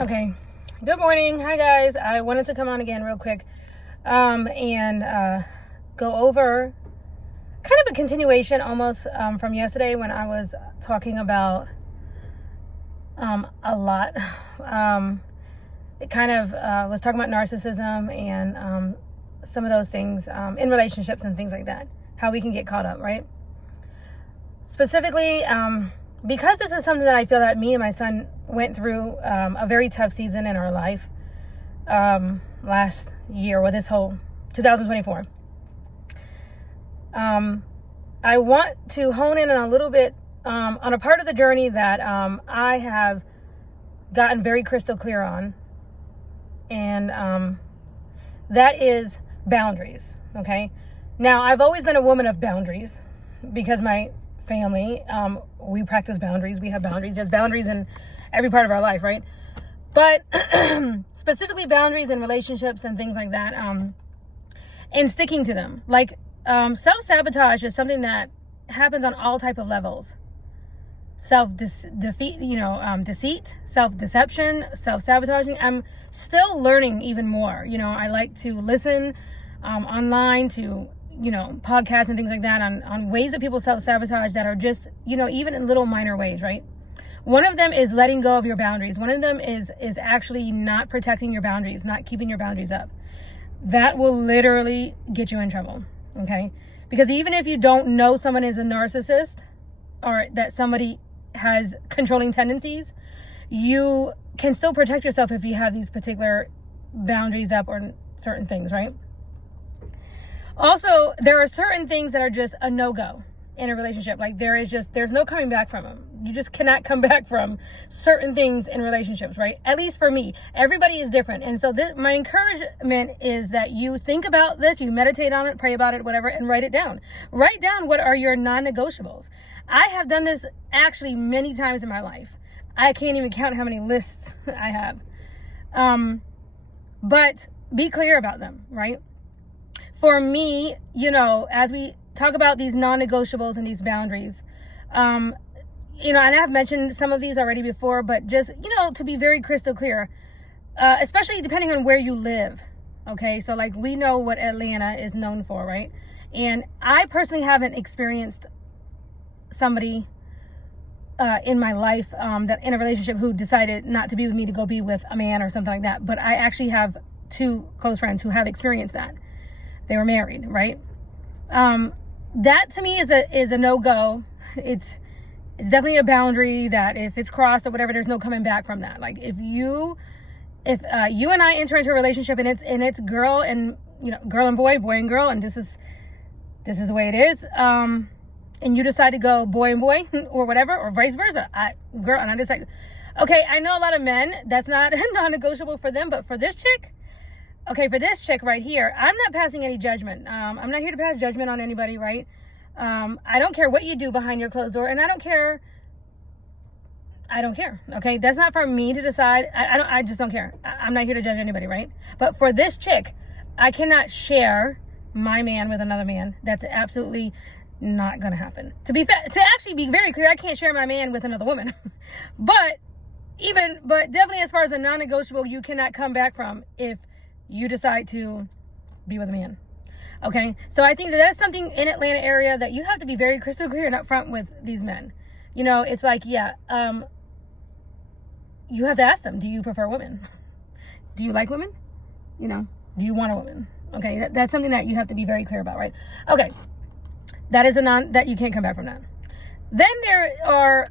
Okay, good morning. Hi guys. I wanted to come on again real quick and go over kind of a continuation almost from yesterday when I was talking about a lot. It kind of was talking about narcissism and some of those things in relationships and things like that, how we can get caught up, right? Specifically, because this is something that I feel that me and my son went through a very tough season in our life last year, or this whole 2024. I want to hone in on a little bit on a part of the journey that I have gotten very crystal clear on, and that is boundaries. Okay, now I've always been a woman of boundaries because my family, we practice boundaries. We have boundaries. There's boundaries in every part of our life, right? But specifically boundaries in relationships and things like that, and sticking to them. Like self-sabotage is something that happens on all type of levels. Deceit, self-deception, self-sabotaging. I'm still learning even more. I like to listen online to podcasts and things like that on ways that people self-sabotage that are just, even in little minor ways, right? One of them is letting go of your boundaries. One of them is actually not protecting your boundaries, not keeping your boundaries up. That will literally get you in trouble, okay? Because even if you don't know someone is a narcissist or that somebody has controlling tendencies, you can still protect yourself if you have these particular boundaries up or certain things, right? Also, there are certain things that are just a no-go in a relationship. Like there's no coming back from them. You just cannot come back from certain things in relationships, right? At least for me, everybody is different. And so my encouragement is that you think about this, you meditate on it, pray about it, whatever, and write it down. Write down what are your non-negotiables. I have done this actually many times in my life. I can't even count how many lists I have. But be clear about them, right? For me, as we talk about these non-negotiables and these boundaries, and I've mentioned some of these already before, but just, to be very crystal clear, especially depending on where you live. Okay. So like we know what Atlanta is known for, right? And I personally haven't experienced somebody in my life that in a relationship who decided not to be with me to go be with a man or something like that. But I actually have two close friends who have experienced that. They were married, right? That to me is a no-go. It's definitely a boundary that if it's crossed or whatever, there's no coming back from that. Like if you and I enter into a relationship and it's girl and girl and boy and girl, and this is the way it is, and you decide to go boy and boy or whatever, or vice versa, girl, and I decide, okay, I know a lot of men that's not non-negotiable for them, but for this chick. Okay, for this chick right here, I'm not passing any judgment. I'm not here to pass judgment on anybody, right? I don't care what you do behind your closed door, and I don't care. Okay, that's not for me to decide. I just don't care. I'm not here to judge anybody, right? But for this chick, I cannot share my man with another man. That's absolutely not going to happen. To actually be very clear, I can't share my man with another woman. but definitely as far as a non-negotiable, you cannot come back from if you decide to be with a man. Okay, so I think that's something in Atlanta area that you have to be very crystal clear and upfront with these men. It's like, you have to ask them, do you prefer women? Do you like women? Do you want a woman? Okay, that's something that you have to be very clear about, right? Okay, that is that you can't come back from that. Then there are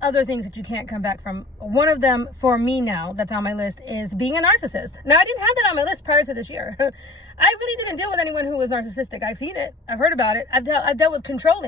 other things that you can't come back from. One of them for me now that's on my list is being a narcissist. Now, I didn't have that on my list prior to this year. I really didn't deal with anyone who was narcissistic. I've seen it. I've heard about it. I've dealt with control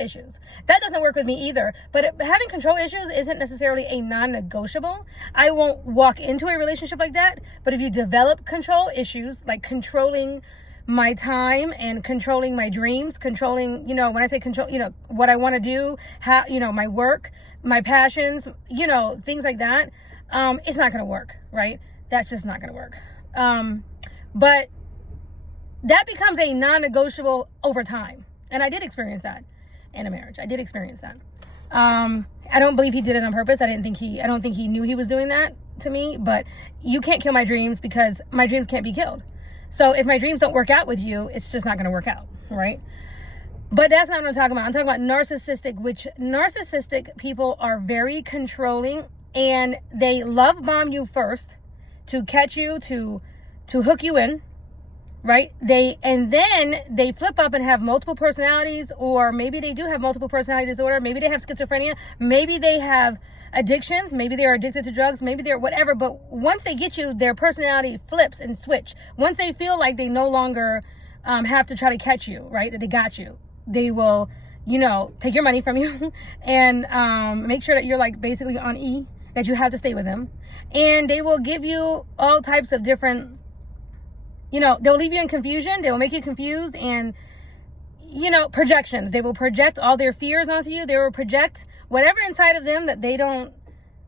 issues. That doesn't work with me either. But having control issues isn't necessarily a non-negotiable. I won't walk into a relationship like that. But if you develop control issues, like controlling my time and controlling my dreams, controlling, when I say control, what I want to do, how, my work, my passions, things like that, it's not going to work, right? That's just not going to work. But that becomes a non-negotiable over time. And I did experience that in a marriage. I don't believe he did it on purpose. I don't think he knew he was doing that. to me, but you can't kill my dreams because my dreams can't be killed. So if my dreams don't work out with you, it's just not going to work out, right? But that's not what I'm talking about. I'm talking about narcissistic, which narcissistic people are very controlling, and they love bomb you first to catch you, to hook you in, right? And then they flip up and have multiple personalities, or maybe they do have multiple personality disorder. Maybe they have schizophrenia. Maybe they have addictions. Maybe they're addicted to drugs. Maybe they're whatever. But once they get you, their personality flips and switch. Once they feel like they no longer have to try to catch you, right? That they got you. They will, take your money from you and make sure that you're like basically on E, that you have to stay with them. And they will give you all types of different, they'll leave you in confusion. They will make you confused and, projections. They will project all their fears onto you. They will project whatever inside of them that they don't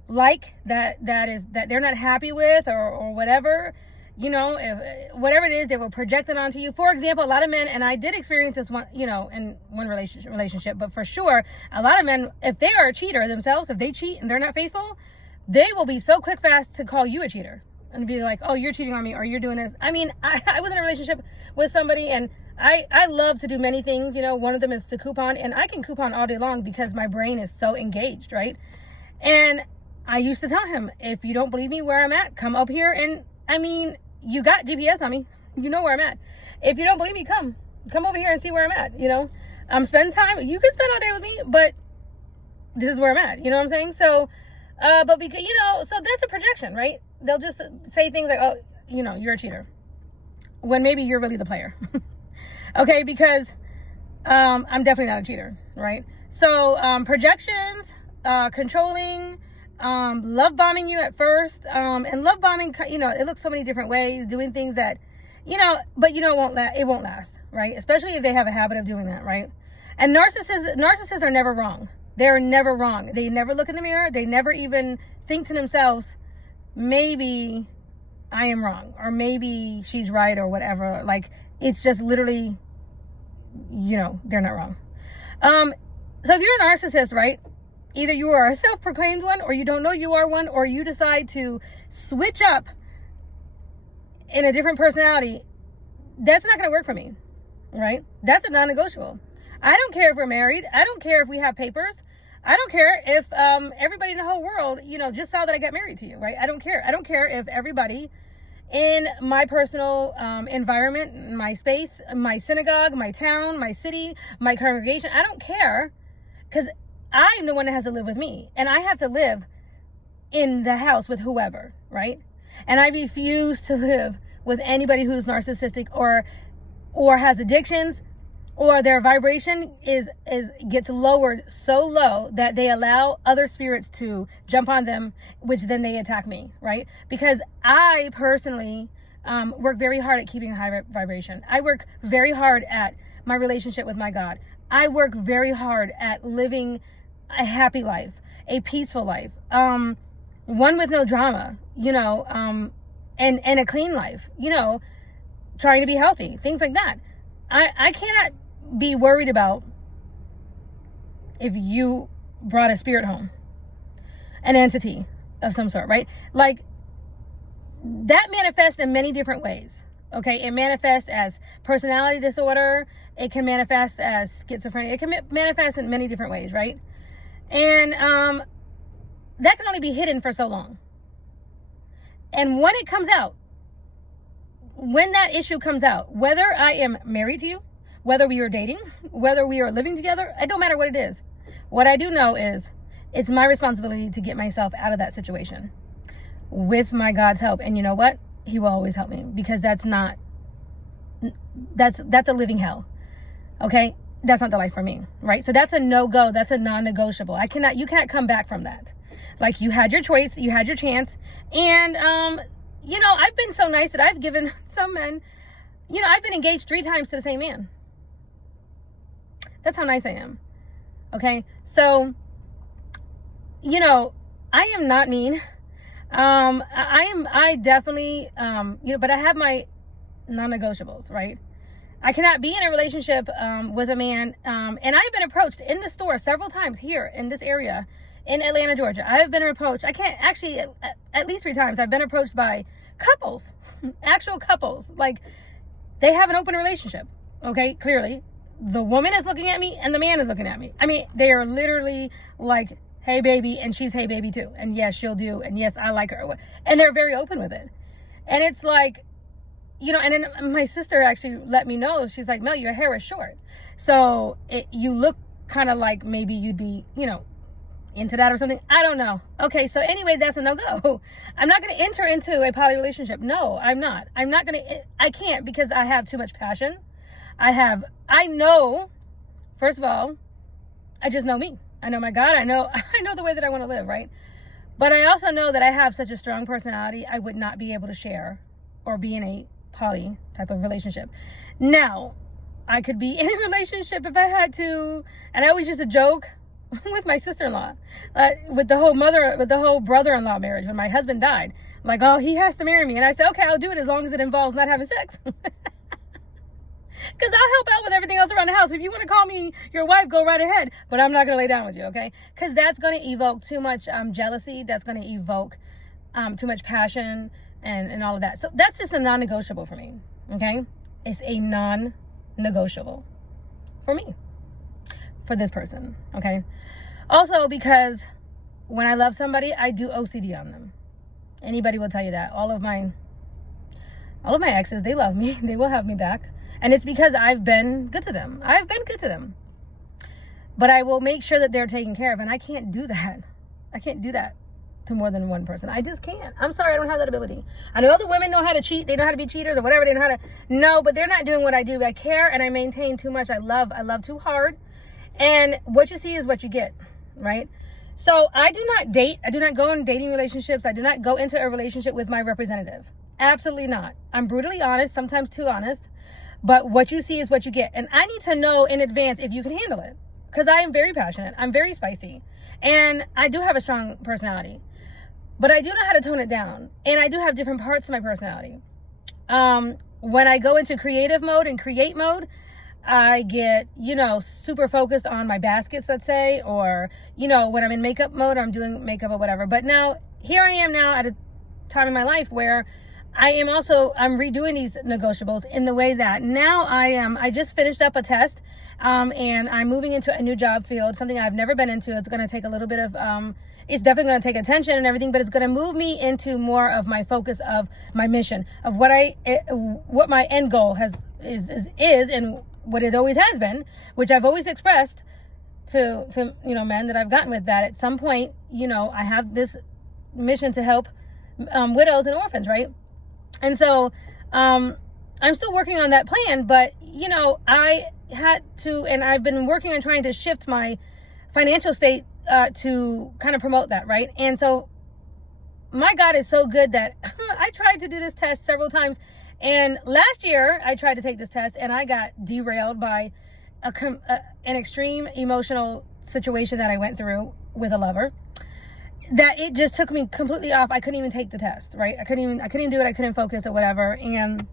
like, that they're not happy with or whatever. Whatever it is, they will project it onto you. For example, a lot of men, and I did experience this one, in one relationship, but for sure, a lot of men, if they are a cheater themselves, if they cheat and they're not faithful, they will be so quick fast to call you a cheater and be like, oh, you're cheating on me, or you're doing this. I mean, I was in a relationship with somebody, and I love to do many things. One of them is to coupon, and I can coupon all day long because my brain is so engaged, right? And I used to tell him, if you don't believe me where I'm at, come up here, and you got GPS on me. You know where I'm at. If you don't believe me, come over here and see where I'm at. Spend time. You can spend all day with me, but this is where I'm at. You know what I'm saying? So, but because, so that's a projection, right? They'll just say things like, oh, you're a cheater, when maybe you're really the player. Okay. Because, I'm definitely not a cheater. Right. So, projections, controlling, love bombing you at first, and love bombing, it looks so many different ways, doing things that, but it won't last, right? Especially if they have a habit of doing that, right? And narcissists are never wrong. They're never wrong. They never look in the mirror. They never even think to themselves, maybe I am wrong, or maybe she's right, or whatever. Like, it's just literally, they're not wrong. So if you're a narcissist, right? Either you are a self-proclaimed one, or you don't know you are one, or you decide to switch up in a different personality. That's not going to work for me, right? That's a non-negotiable. I don't care if we're married. I don't care if we have papers. I don't care if everybody in the whole world, just saw that I got married to you, right? I don't care. I don't care if everybody in my personal environment, my space, my synagogue, my town, my city, my congregation, I don't care, because I'm the one that has to live with me, and I have to live in the house with whoever, right? And I refuse to live with anybody who's narcissistic or has addictions, or their vibration gets lowered so low that they allow other spirits to jump on them, which then they attack me, right? Because I personally work very hard at keeping a high vibration. I work very hard at my relationship with my God. I work very hard at living a happy life, a peaceful life, one with no drama, and a clean life, trying to be healthy, things like that. I cannot be worried about if you brought a spirit home, an entity of some sort, right? Like, that manifests in many different ways. Okay, it manifests as personality disorder. It can manifest as schizophrenia. It can manifest in many different ways, right? And that can only be hidden for so long. And when it comes out, when that issue comes out, whether I am married to you, whether we are dating, whether we are living together, it don't matter what it is. What I do know is it's my responsibility to get myself out of that situation with my God's help. And you know what? He will always help me, because that's a living hell. Okay? That's not the life for me, right? So that's a no-go. That's a non-negotiable. You can't come back from that. Like, you had your choice, you had your chance. And, I've been so nice that I've given some men, I've been engaged 3 times to the same man. That's how nice I am. Okay? So, I am not mean. I definitely, but I have my non-negotiables, right? I cannot be in a relationship with a man, and I've been approached in the store several times here in this area, in Atlanta, Georgia. I have been approached, I can't actually, at least 3 times, I've been approached by couples, actual couples. Like, they have an open relationship, okay? Clearly. The woman is looking at me and the man is looking at me. I mean, they are literally like, hey, baby, and she's hey, baby, too. And yes, she'll do. And yes, I like her. And they're very open with it. And it's like, you know, and then my sister actually let me know. She's like, Mel, your hair is short. So you look kind of like maybe you'd be, you know, into that or something. I don't know. Okay, so anyway, that's a no-go. I'm not going to enter into a poly relationship. No, I'm not. I'm not going to. I can't, because I have too much passion. I know, first of all, I just know me. I know my God. I know the way that I want to live, right? But I also know that I have such a strong personality, I would not be able to share or be in a poly type of relationship. Now, I could be in a relationship if I had to, and I always used to joke with my sister-in-law, with the whole brother-in-law marriage when my husband died. Like, oh, he has to marry me. And I said, okay, I'll do it as long as it involves not having sex. Because I'll help out with everything else around the house. If you want to call me your wife, go right ahead. But I'm not going to lay down with you, okay? Because that's going to evoke too much jealousy. That's going to evoke too much passion and all of that. So that's just a non-negotiable for me, okay? It's a non-negotiable for me, for this person, okay? Also, because when I love somebody, I do OCD on them. Anybody will tell you that. All of my exes, they love me. They will have me back. And it's because I've been good to them. I've been good to them. But I will make sure that they're taken care of. And I can't do that. I can't do that to more than one person. I just can't. I'm sorry, I don't have that ability. I know other women know how to cheat. They know how to be cheaters or whatever. They know how to... No, but they're not doing what I do. I care and I maintain too much. I love too hard. And what you see is what you get, right? So I do not date. I do not go in dating relationships. I do not go into a relationship with my representative. Absolutely not. I'm brutally honest, sometimes too honest. But what you see is what you get. And I need to know in advance if you can handle it. Because I am very passionate. I'm very spicy. And I do have a strong personality. But I do know how to tone it down. And I do have different parts of my personality. When I go into creative mode and create mode, I get, you know, super focused on my baskets, let's say. Or, you know, when I'm in makeup mode, I'm doing makeup or whatever. But now, here I am now at a time in my life where I'm redoing these negotiables in the way that now I just finished up a test, and I'm moving into a new job field, something I've never been into. It's going to take a litis it's definitely going to take attention and everything, but it's going to move me into more of my focus of my mission, of what my end goal is and what it always has been, which I've always expressed to, you know, men that I've gotten with, that at some point, you know, I have this mission to help widows and orphans, right? And so I'm still working on that plan, but, you know, I had to, and I've been working on trying to shift my financial state to kind of promote that, right? And so my God is so good that I tried to do this test several times. And last year I tried to take this test and I got derailed by an extreme emotional situation that I went through with a lover, that it just took me completely off. I couldn't even take the test, right? I couldn't do it. I couldn't focus or whatever. And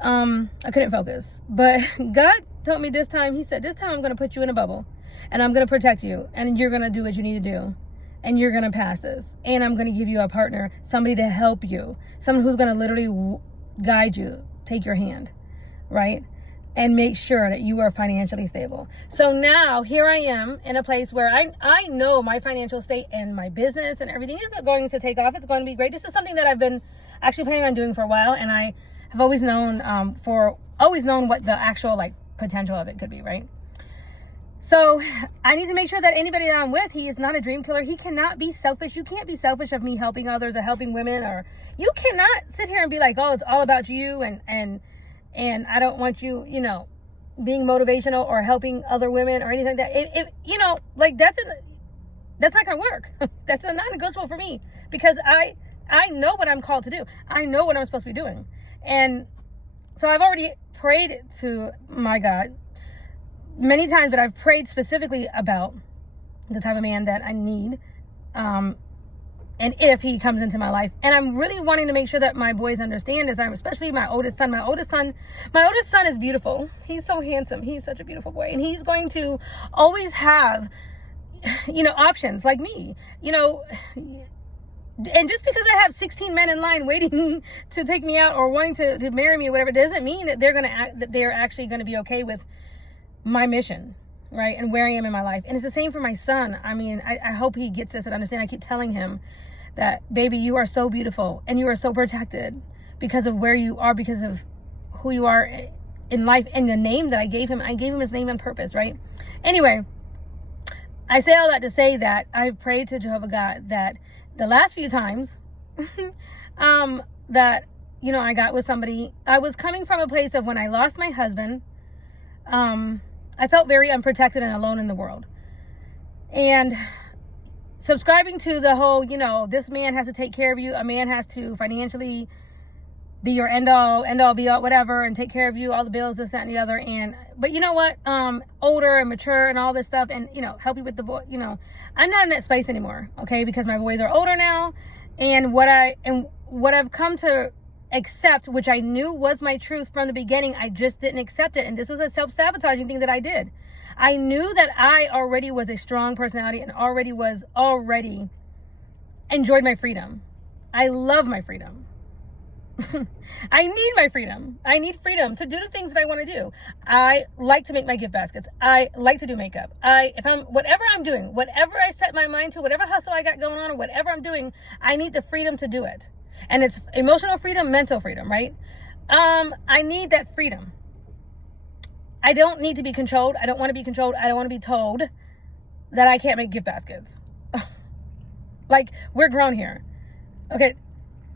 I couldn't focus. But God told me this time, he said, this time I'm going to put you in a bubble and I'm going to protect you and you're going to do what you need to do and you're going to pass this. And I'm going to give you a partner, somebody to help you, someone who's going to literally guide you, take your hand, right? And make sure that you are financially stable. So now here I am in a place where I know my financial state and my business and everything is going to take off. It's going to be great. This is something that I've been actually planning on doing for a while. And I have always known what the actual like potential of it could be, right? So I need to make sure that anybody that I'm with, he is not a dream killer. He cannot be selfish. You can't be selfish of me helping others or helping women, or you cannot sit here and be like, oh, it's all about you and I don't want you, you know, being motivational or helping other women or anything like that. If you know, like that's not gonna work. That's a non-negotiable for me, because I know what I'm called to do. I know what I'm supposed to be doing. And so I've already prayed to my God many times, but I've prayed specifically about the type of man that I need. And if he comes into my life, and I'm really wanting to make sure that my boys understand this, especially my oldest son. My oldest son is beautiful. He's so handsome. He's such a beautiful boy. And he's going to always have, options like me, and just because I have 16 men in line waiting to take me out or wanting to marry me or whatever, doesn't mean that they're actually going to be okay with my mission, right? And where I am in my life. And it's the same for my son. I mean, I hope he gets this and understand. I keep telling him that, baby, you are so beautiful and you are so protected because of where you are, because of who you are in life, and the name that I gave him. I gave him his name on purpose, right? Anyway, I say all that to say that I've prayed to Jehovah God that the last few times that, I got with somebody, I was coming from a place of when I lost my husband, I felt very unprotected and alone in the world. And subscribing to the whole, this man has to take care of you, a man has to financially be your end all, be all, whatever, and take care of you, all the bills, this, that, and the other. But you know what? Older and mature and all this stuff, and help you with the boy. I'm not in that space anymore, okay? Because my boys are older now, and what I've come to accept, which I knew was my truth from the beginning, I just didn't accept it, and this was a self-sabotaging thing that I did. I knew that I already was a strong personality and already enjoyed my freedom. I love my freedom. I need my freedom. I need freedom to do the things that I want to do. I like to make my gift baskets. I like to do makeup. Whatever I'm doing, whatever I set my mind to, whatever hustle I got going on, or whatever I'm doing, I need the freedom to do it. And it's emotional freedom, mental freedom, right? I need that freedom. I don't need to be controlled. I don't want to be controlled. I don't want to be told that I can't make gift baskets. Like, we're grown here. Okay.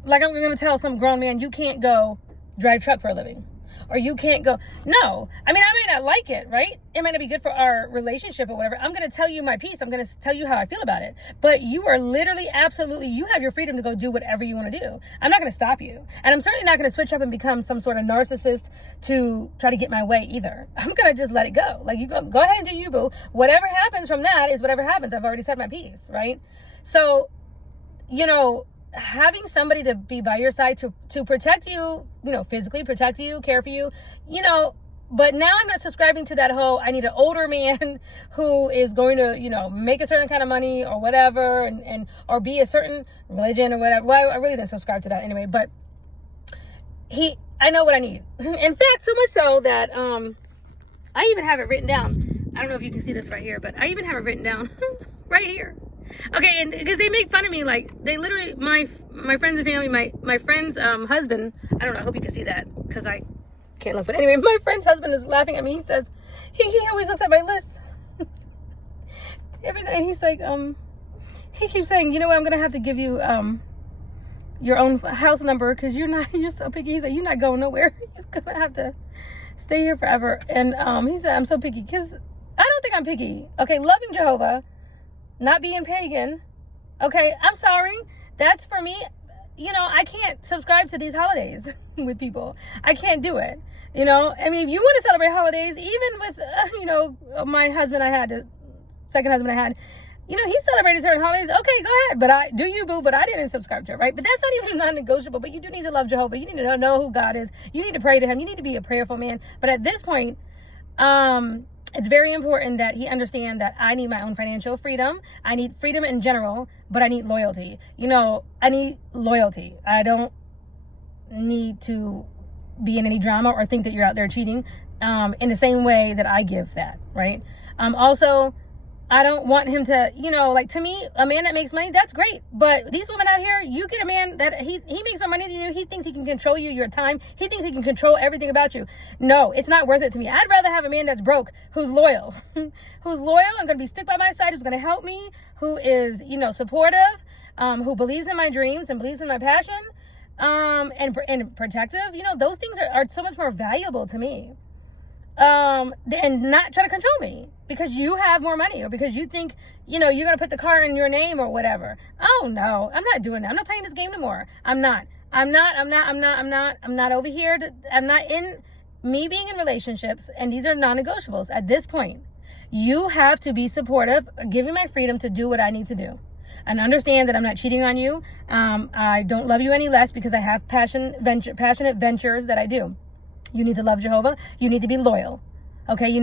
Like, I'm going to tell some grown man, you can't go drive truck for a living. Or you can't go. No. I mean, I may not like it, right? It might not be good for our relationship or whatever. I'm going to tell you my piece. I'm going to tell you how I feel about it. But you are literally, absolutely, you have your freedom to go do whatever you want to do. I'm not going to stop you. And I'm certainly not going to switch up and become some sort of narcissist to try to get my way either. I'm going to just let it go. Like, you go ahead and do you, boo. Whatever happens from that is whatever happens. I've already said my piece, right? So, having somebody to be by your side to protect you, physically protect you, care for you, but now I'm not subscribing to that whole, I need an older man who is going to, make a certain kind of money or whatever, or be a certain religion or whatever. Well, I really didn't subscribe to that anyway, but I know what I need. In fact, so much so that, I even have it written down. I don't know if you can see this right here, but I even have it written down right here. Okay, and because they make fun of me, like, they literally, my friends and family, my friend's husband, I don't know, I hope you can see that, because I can't look, but anyway, my friend's husband is laughing at me. He says, he always looks at my list. Every day, he's like, he keeps saying, I'm going to have to give you your own house number, because you're so picky. He's like, you're not going nowhere. You're going to have to stay here forever. And he said, I'm so picky, because I don't think I'm picky. Okay, loving Jehovah, not being pagan. Okay, I'm sorry. That's for me. I can't subscribe to these holidays with people. I can't do it. I mean, if you want to celebrate holidays, even with, my husband, the second husband I had, he celebrated certain holidays. Okay, go ahead. But do you, boo? But I didn't subscribe to it, right? But that's not even non-negotiable. But you do need to love Jehovah. You need to know who God is. You need to pray to him. You need to be a prayerful man. But at this point, it's very important that he understand that I need my own financial freedom. I need freedom in general, but I need loyalty. I need loyalty. I don't need to be in any drama or think that you're out there cheating in the same way that I give that, right? Also, I don't want him to, to me, a man that makes money, that's great. But these women out here, you get a man that he makes more money than you. He thinks he can control you, your time. He thinks he can control everything about you. No, it's not worth it to me. I'd rather have a man that's broke, who's loyal, and going to be stick by my side, who's going to help me, who is, supportive, who believes in my dreams and believes in my passion, and protective. Those things are so much more valuable to me. And not try to control me because you have more money or because you think, you're going to put the car in your name or whatever. Oh no, I'm not doing that. I'm not playing this game anymore. I'm not over here. I'm not in me being in relationships. And these are non-negotiables at this point. You have to be supportive, give me my freedom to do what I need to do. And understand that I'm not cheating on you. I don't love you any less because I have passionate ventures that I do. You need to love Jehovah. You need to be loyal. Okay, you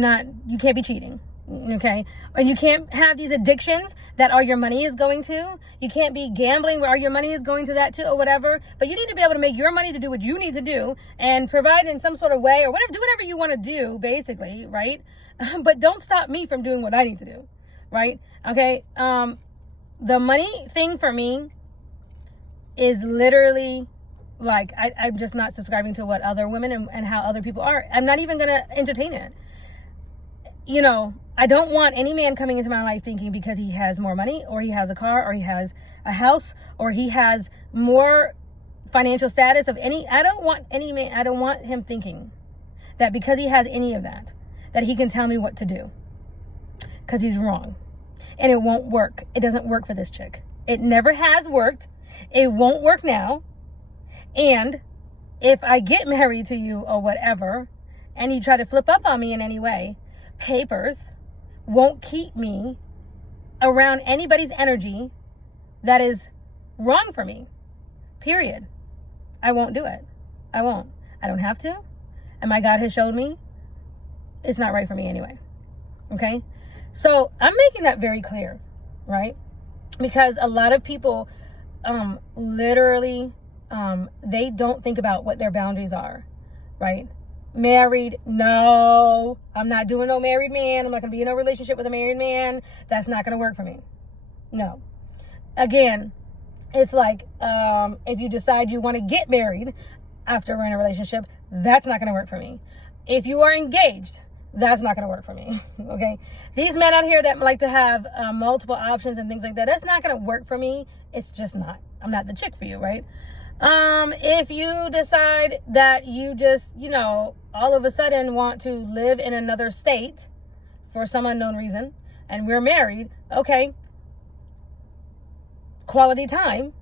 can't be cheating. Okay. Or you can't have these addictions that all your money is going to. You can't be gambling where all your money is going to that too, or whatever. But you need to be able to make your money to do what you need to do and provide in some sort of way, or whatever, do whatever you want to do, basically, right? But don't stop me from doing what I need to do, right? Okay. The money thing for me is literally like, I'm just not subscribing to what other women and how other people are. I'm not even going to entertain it. You know, I don't want any man coming into my life thinking because he has more money, or he has a car, or he has a house, or he has more financial status of any. I don't want any man, I don't want him thinking that because he has any of that, that he can tell me what to do. Because he's wrong. And it won't work. It doesn't work for this chick. It never has worked. It won't work now. And if I get married to you or whatever, and you try to flip up on me in any way, papers won't keep me around anybody's energy that is wrong for me. Period. I won't do it. I won't. I don't have to. And my God has showed me it's not right for me anyway. Okay? So I'm making that very clear, right? Because a lot of people literally they don't think about what their boundaries are, right? Married, no, I'm not doing no married man. I'm not going to be in a relationship with a married man. That's not going to work for me. No. Again, it's like if you decide you want to get married after we're in a relationship, that's not going to work for me. If you are engaged, that's not going to work for me. Okay? These men out here that like to have multiple options and things like that, that's not going to work for me. It's just not. I'm not the chick for you, right? If you decide that you just, you know, all of a sudden want to live in another state for some unknown reason, and we're married, okay, quality time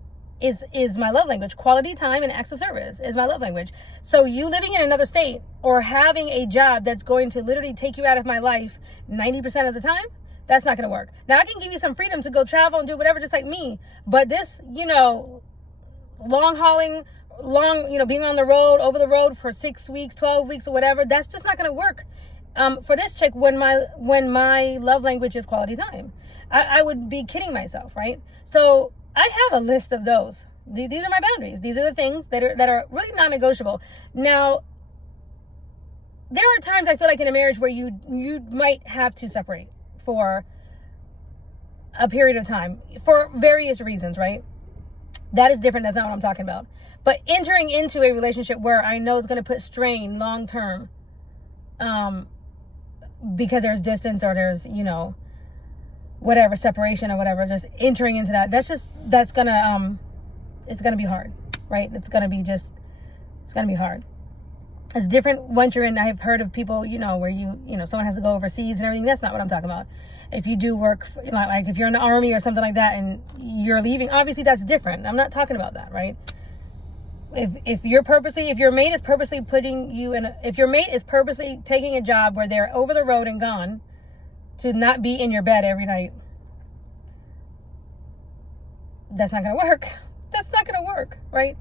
is my love language. Quality time and acts of service is my love language. So you living in another state or having a job that's going to literally take you out of my life 90% of the time, that's not going to work. Now, I can give you some freedom to go travel and do whatever just like me, but this, you know, being on the road, over the road for 6 weeks, 12 weeks or whatever, that's just not going to work for this chick when my love language is quality time. I would be kidding myself, right? So I have a list of those. These are my boundaries. These are the things that are really non-negotiable. Now, there are times I feel like in a marriage where you might have to separate for a period of time for various reasons, right? That is different. That's not what I'm talking about. But entering into a relationship where I know it's going to put strain long term, because there's distance or there's, you know, whatever, separation or whatever, just entering into that, that's gonna it's gonna be hard, right? It's gonna be hard. It's different once you're in. I've heard of people, you know, where you know, someone has to go overseas and everything. That's not what I'm talking about. If you do work, like if you're in the army or something like that and you're leaving, obviously that's different. I'm not talking about that, right? If your mate is purposely putting you in, if your mate is purposely taking a job where they're over the road and gone to not be in your bed every night, that's not going to work. That's not going to work, right?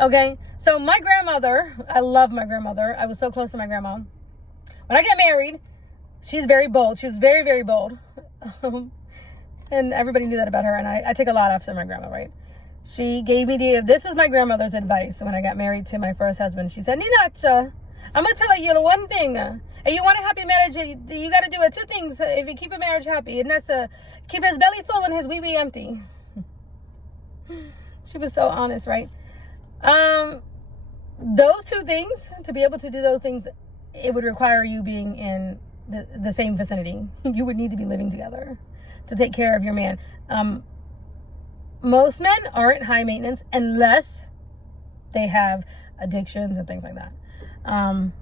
Okay, so my grandmother, I love my grandmother. I was so close to my grandma. When I got married, she's very bold. She was very, very bold. And everybody knew that about her. And I take a lot after my grandma, right? She gave me this was my grandmother's advice when I got married to my first husband. She said, Ninacha, I'm going to tell you the one thing. If you want a happy marriage, you got to do two things if you keep a marriage happy. And that's to keep his belly full and his wee-wee empty. She was so honest, right? Those two things, to be able to do those things, it would require you being in the same vicinity. You would need to be living together to take care of your man. Most men aren't high maintenance unless they have addictions and things like that. Am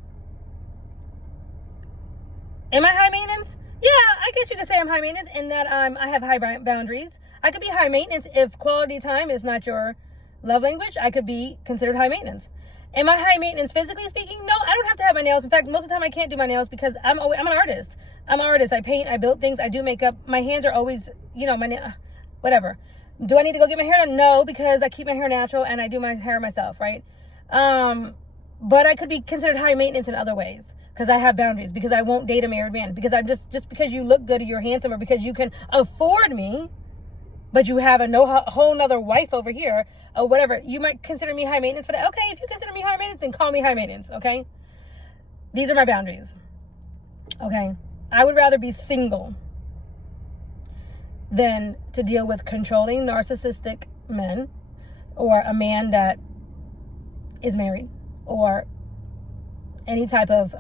I high maintenance? Yeah, I guess you could say I'm high maintenance in that I have high boundaries. I could be high maintenance if quality time is not your love language. I could be considered high maintenance. Am I high maintenance physically speaking? No, I don't have to have my nails. In fact, most of the time I can't do my nails because I'm an artist. I'm an artist. I paint, I build things, I do makeup. My hands are always, you know, whatever. Do I need to go get my hair done? No, because I keep my hair natural and I do my hair myself, right? But I could be considered high maintenance in other ways. because I have boundaries, because I won't date a married man, because I'm just because you look good or you're handsome or because you can afford me, but you have a whole nother wife over here or whatever. You might consider me high maintenance for that. Okay, if you consider me high maintenance, then call me high maintenance, okay? These are my boundaries, okay? I would rather be single than to deal with controlling, narcissistic men, or a man that is married, or any type of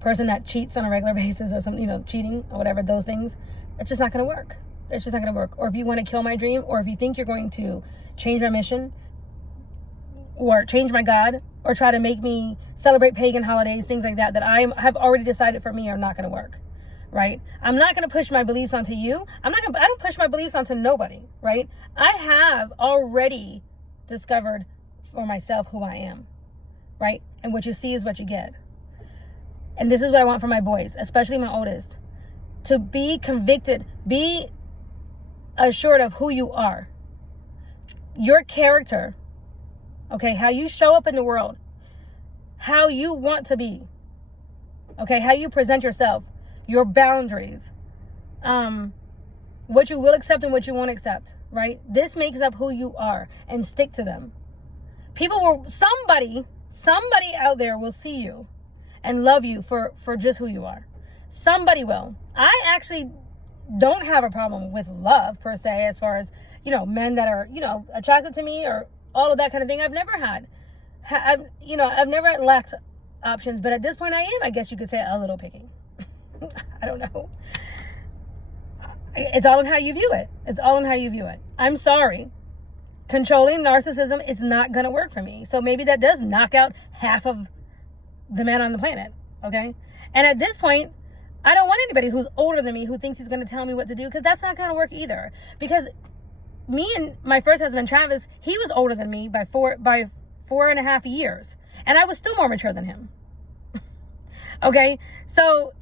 person that cheats on a regular basis or something, cheating or whatever, those things. It's just not going to work. It's just not going to work. Or if you want to kill my dream, or if you think you're going to change my mission or change my God, or try to make me celebrate pagan holidays, things like that I have already decided for me are not going to work, right? I'm not going to push my beliefs onto you. I don't push my beliefs onto nobody, right? I have already discovered for myself who I am, right? And what you see is what you get. And this is what I want for my boys, especially my oldest, to be convicted, be assured of who you are, your character, okay, how you show up in the world, how you want to be, okay, how you present yourself, your boundaries, what you will accept and what you won't accept, right? This makes up who you are, and stick to them. Somebody out there will see you and love you for just who you are. Somebody will. I actually don't have a problem with love per se, as far as, men that are, attracted to me or all of that kind of thing. I've never had. I've never lacked options, but at this point I am, I guess you could say, a little picky. I don't know. It's all in how you view it. It's all in how you view it. I'm sorry. Controlling narcissism is not going to work for me. So maybe that does knock out half of the men on the planet. Okay. And at this point, I don't want anybody who's older than me who thinks he's going to tell me what to do, because that's not going to work either. Because me and my first husband, Travis, he was older than me by 4.5 years. And I was still more mature than him. Okay. So,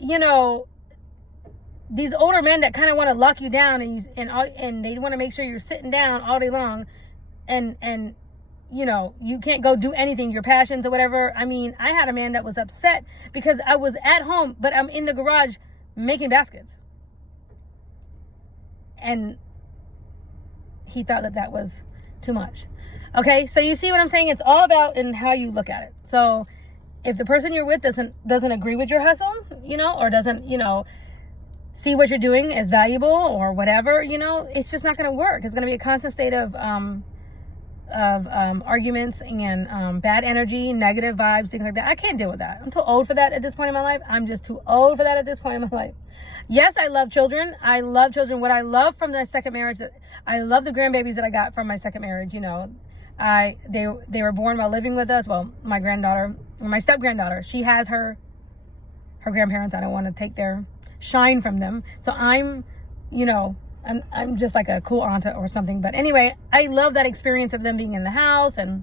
these older men that kind of want to lock you down and they want to make sure you're sitting down all day long, and you can't go do anything, your passions or whatever. I mean, I had a man that was upset because I was at home, but I'm in the garage making baskets. And he thought that was too much. Okay, so you see what I'm saying? It's all about in how you look at it. So if the person you're with doesn't agree with your hustle, or doesn't, see what you're doing as valuable or whatever, it's just not going to work. It's going to be a constant state of arguments and bad energy, negative vibes, things like that. I can't deal with that. I'm too old for that at this point in my life. I'm just too old for that at this point in my life. Yes, I love children. I love children. What I love from my second marriage, I love the grandbabies that I got from my second marriage. They were born while living with us. Well, my step-granddaughter, she has her grandparents. I don't want to take their shine from them. So I'm just like a cool aunt or something. But anyway, I love that experience of them being in the house and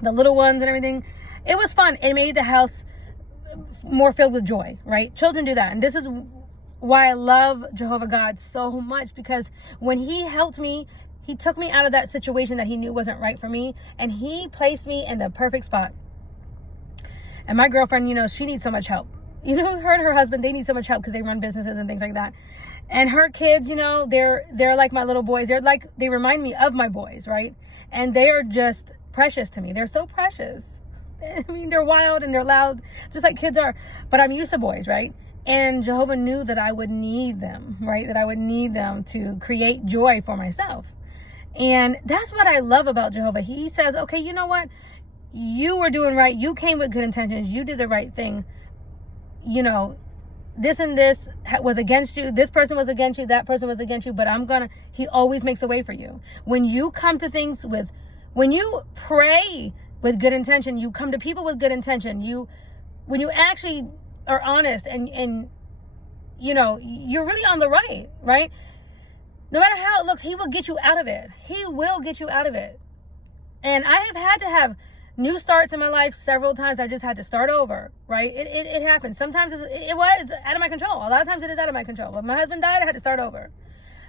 the little ones and everything. It was fun. It made the house more filled with joy, right? Children do that. And this is why I love Jehovah God so much, because when he helped me, he took me out of that situation that he knew wasn't right for me, and he placed me in the perfect spot. And my girlfriend, she needs so much help. Her and her husband, they need so much help because they run businesses and things like that. And her kids, they're like my little boys. They remind me of my boys, right? And they are just precious to me. They're so precious. I mean, they're wild and they're loud, just like kids are. But I'm used to boys, right? And Jehovah knew that I would need them, right? That I would need them to create joy for myself. And that's what I love about Jehovah. He says, okay, you know what? You were doing right. You came with good intentions. You did the right thing. This and this was against you. This person was against you. That person was against you. But he always makes a way for you. When you come to things when you pray with good intention, you come to people with good intention. When you actually are honest and you're really on the right? No matter how it looks, he will get you out of it. He will get you out of it. And I have had to have new starts in my life several times. I just had to start over, right? It happens. Sometimes it's out of my control. A lot of times it is out of my control. When my husband died, I had to start over.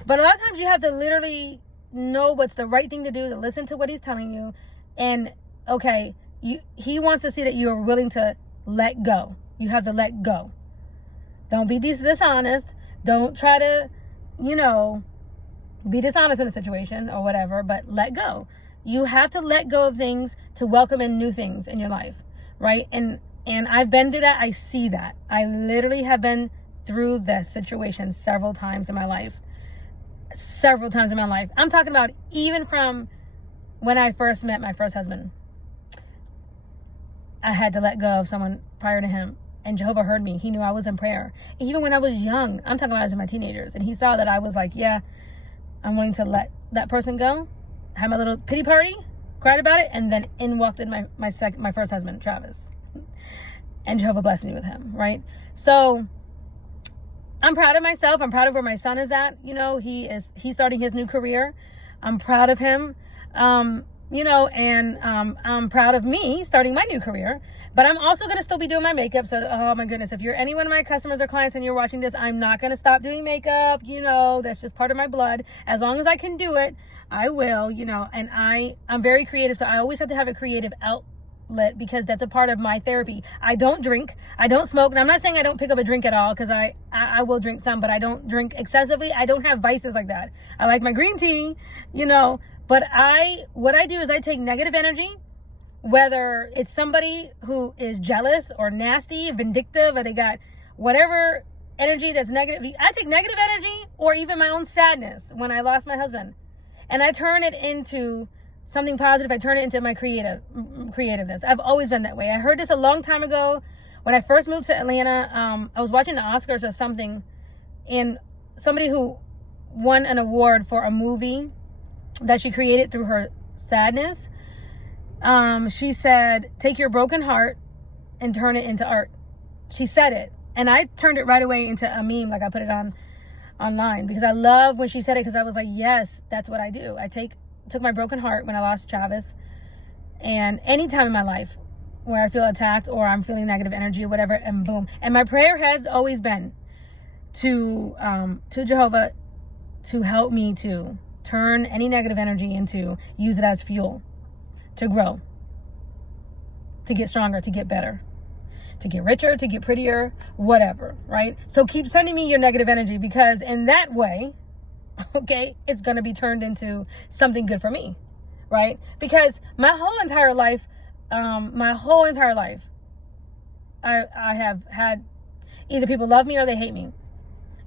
But a lot of times you have to literally know what's the right thing to do, to listen to what he's telling you. And, okay, He wants to see that you are willing to let go. You have to let go. Don't be dishonest. Don't try to, be dishonest in a situation or whatever, but let go. You have to let go of things to welcome in new things in your life, right? And I've been through that. I see that. I literally have been through this situation several times in my life. I'm talking about even from when I first met my first husband. I had to let go of someone prior to him. And Jehovah heard me. He knew I was in prayer. Even when I was young, I'm talking about as in my teenagers. And he saw that I was like, yeah, I'm willing to let that person go. Had my little pity party, cried about it, and then in walked in my first husband, Travis. And Jehovah blessed me with him, right? So I'm proud of myself. I'm proud of where my son is at. He's starting his new career. I'm proud of him. And I'm proud of me starting my new career. But I'm also going to still be doing my makeup. So, oh my goodness, if you're any one of my customers or clients and you're watching this, I'm not going to stop doing makeup. That's just part of my blood. As long as I can do it, I will, and I'm very creative. So I always have to have a creative outlet because that's a part of my therapy. I don't drink. I don't smoke. And I'm not saying I don't pick up a drink at all because I will drink some, but I don't drink excessively. I don't have vices like that. I like my green tea, But what I do is I take negative energy, whether it's somebody who is jealous or nasty, vindictive, or they got whatever energy that's negative. I take negative energy or even my own sadness when I lost my husband, and I turn it into something positive. I turn it into my creativeness. I've always been that way. I heard this a long time ago when I first moved to Atlanta. I was watching the Oscars or something, and somebody who won an award for a movie that she created through her sadness, she said, take your broken heart and turn it into art. She said it, and I turned it right away into a meme. Like I put it online because I love when she said it, because I was like, yes, that's what I do. I took my broken heart when I lost Travis, and any time in my life where I feel attacked or I'm feeling negative energy or whatever, and boom. And my prayer has always been to Jehovah to help me to turn any negative energy into, use it as fuel to grow, to get stronger, to get better, to get richer, to get prettier, whatever, right? So keep sending me your negative energy, because in that way, okay, it's going to be turned into something good for me, right? Because my whole entire life, I have had either people love me or they hate me.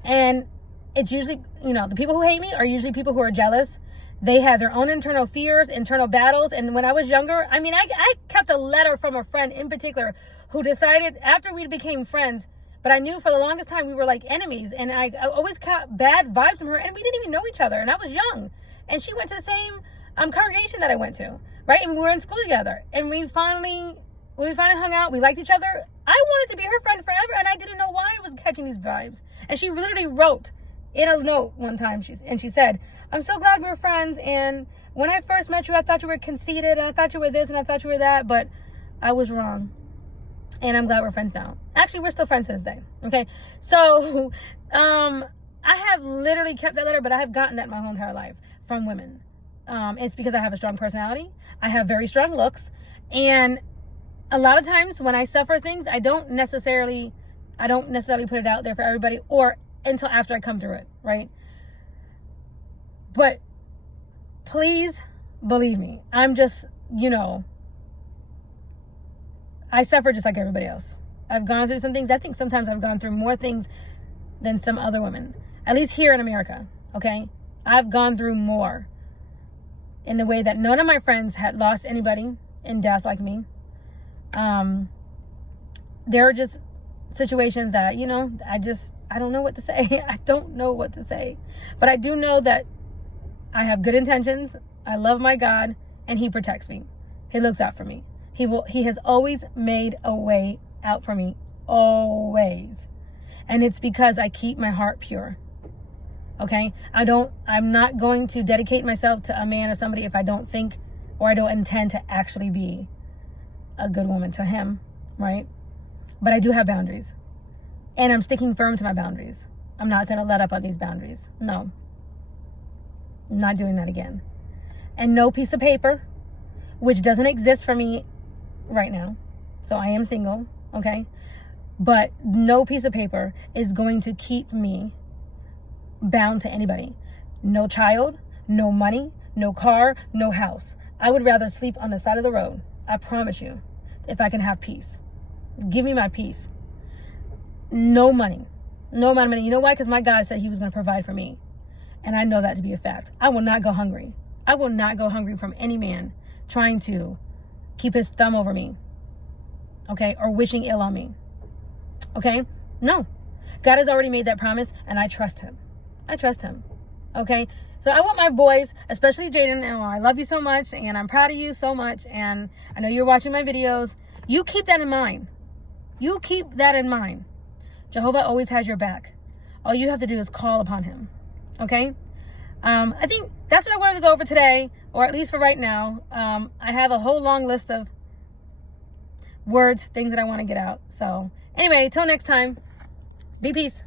And it's usually, the people who hate me are usually people who are jealous. They have their own internal fears, internal battles. And when I was younger, I kept a letter from a friend in particular who decided after we became friends, but I knew for the longest time we were like enemies. And I always got bad vibes from her, and we didn't even know each other. And I was young. And she went to the same congregation that I went to, right? And we were in school together. And when we finally hung out, we liked each other. I wanted to be her friend forever, and I didn't know why I was catching these vibes. And she literally wrote in a note one time, she said, I'm so glad we're friends, and when I first met you, I thought you were conceited, and I thought you were this, and I thought you were that, but I was wrong, and I'm glad we're friends now. Actually, we're still friends to this day, okay? So, I have literally kept that letter, but I have gotten that my whole entire life from women. It's because I have a strong personality, I have very strong looks, and a lot of times when I suffer things, I don't necessarily put it out there for everybody, or until after I come through it, right? But please believe me, I'm just, I suffer just like everybody else. I've gone through some things. I think sometimes I've gone through more things than some other women, at least here in America, okay? I've gone through more in the way that none of my friends had lost anybody in death like me. There are just situations that, I don't know what to say. I don't know what to say. But I do know that I have good intentions. I love my God, and He protects me. He looks out for me. He has always made a way out for me. Always. And it's because I keep my heart pure. Okay? I'm not going to dedicate myself to a man or somebody if I don't think or I don't intend to actually be a good woman to him, right? But I do have boundaries. And I'm sticking firm to my boundaries. I'm not going to let up on these boundaries. No. I'm not doing that again. And no piece of paper, which doesn't exist for me right now. So I am single, okay? But no piece of paper is going to keep me bound to anybody. No child, no money, no car, no house. I would rather sleep on the side of the road, I promise you, if I can have peace. Give me my peace. No money. No amount of money. You know why? Because my God said he was going to provide for me. And I know that to be a fact. I will not go hungry. I will not go hungry from any man trying to keep his thumb over me. Okay? Or wishing ill on me. Okay? No. God has already made that promise, and I trust him. I trust him. Okay? So I want my boys, especially Jaden, and I love you so much, and I'm proud of you so much, and I know you're watching my videos. You keep that in mind. You keep that in mind. Jehovah always has your back. All you have to do is call upon him. Okay? I think that's what I wanted to go over today, or at least for right now. I have a whole long list of words, things that I want to get out. So anyway, till next time, be peace.